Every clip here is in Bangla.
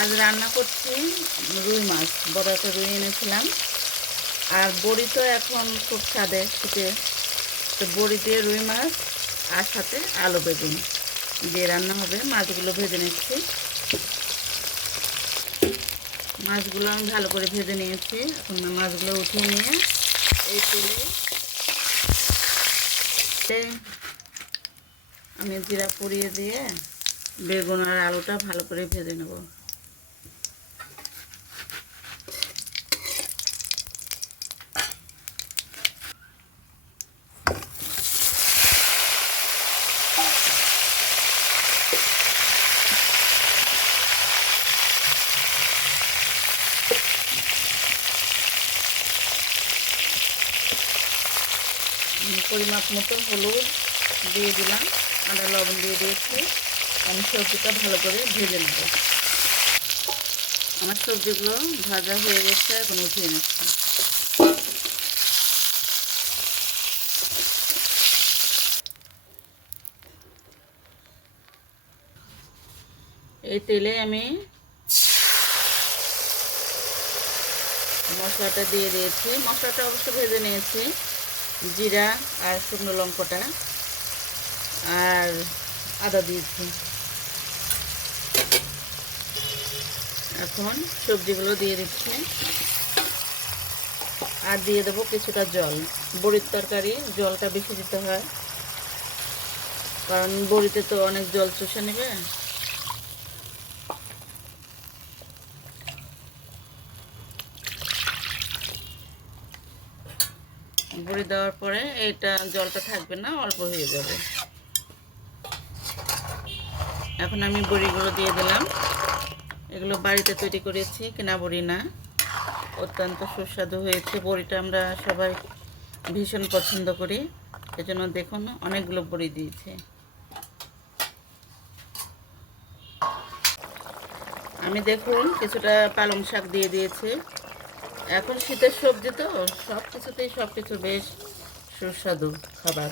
আজ রান্না করছি রুই মাছ, বড় একটা রুই এনেছিলাম। আর বড়ি তো এখন খুব স্বাদে শীতে, তো বড়ি দিয়ে রুই মাছ আর সাথে আলু বেগুন দিয়ে রান্না হবে। মাছগুলো ভেজে নিচ্ছি। মাছগুলো আমি ভালো করে ভেজে নিয়েছি। এখন মাছগুলো উঠিয়ে নিয়ে এই তেলে আমি জিরা পুড়িয়ে দিয়ে বেগুন আর আলুটা ভালো করে ভেজে নেব। পরিমাপ মতো হলুদ দিয়ে দিলাম, আদা লবণ দিয়ে দিয়েছি। আমি সবজিটা ভালো করে ভেজে নেব। আমার সবজিগুলো ভাজা হয়ে গেছে, এখন উঠিয়ে নিচ্ছি। এই তেলে আমি মশলাটা দিয়ে দিয়েছি। মশলাটা অবশ্য ভেজে নিয়েছি। জিরা আর শুকনো লঙ্কাটা আর আদা দিয়েছি। এখন সবজিগুলো দিয়ে দিচ্ছি আর দিয়ে দেবো কিছুটা জল। বড়ির তরকারি জলটা বেশি দিতে হয়, কারণ বড়িতে তো অনেক জল চুষে নেবে। বড়ি দেওয়ার পরে এইটা জলটা থাকবে না, অল্প হয়ে যাবে। এখন আমি বড়িগুলো দিয়ে দিলাম। এগুলো বাড়িতে তৈরি করেছি, কেনা বড়ি না। অত্যন্ত সুস্বাদু হয়েছে। বড়িটা আমরা সবাই ভীষণ পছন্দ করি, এজন্য দেখুন অনেকগুলো বড়ি দিয়েছে। আমি দেখুন কিছুটা পালং শাক দিয়ে দিয়েছি। এখন শীতের সবজি তো সব কিছুতেই সব কিছু বেশ সুস্বাদু খাবার।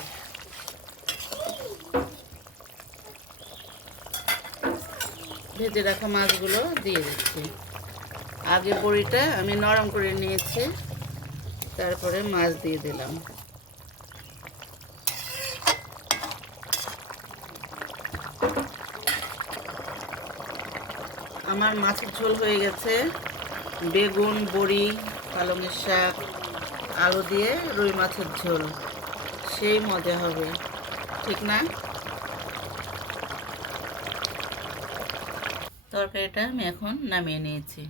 ভেজে রাখা মাছগুলো দিয়ে দিচ্ছি। আগে বড়িটা আমি নরম করে নিয়েছি, তারপরে মাছ দিয়ে দিলাম। আমার মাছের ঝোল হয়ে গেছে। বেগুন, বড়ি, পালংয়ের শাক, আলু দিয়ে রুই মাছের ঝোল, সেই মজা হবে, ঠিক না? তরকারিটা আমি এখন নামিয়ে নিয়েছি।